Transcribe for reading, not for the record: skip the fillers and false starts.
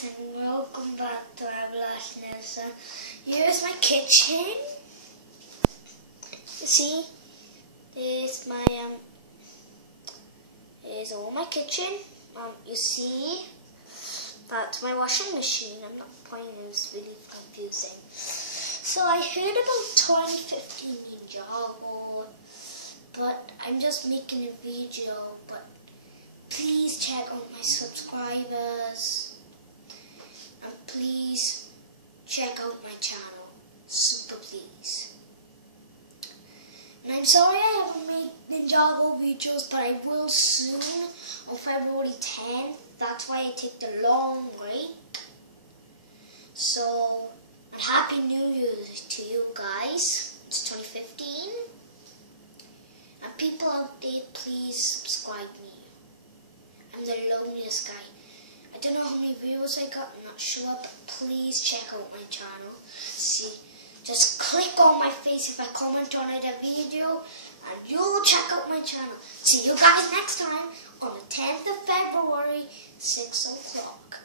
guys, and welcome back to Ablash Nessa. Here's my kitchen. You see, there's my here's all my kitchen. You see, that's my washing machine. I'm not pointing, it's really confusing. So I heard about 2015 Ninjago, but I'm just making a video. But please check out my subscribers, and please check out my channel, super please. And I'm sorry I haven't made Ninjago videos, but I will soon on February 10th. That's why I take the long break. So, and Happy New Year to you guys. It's 2015. And people out there, please subscribe me. I'm the loneliest guy. I don't know how many viewers I got, I'm not sure, but please check out my channel. See, just click on my face if I comment on a video, and you'll check out my channel. See you guys next time on the 10th of February, 6 o'clock.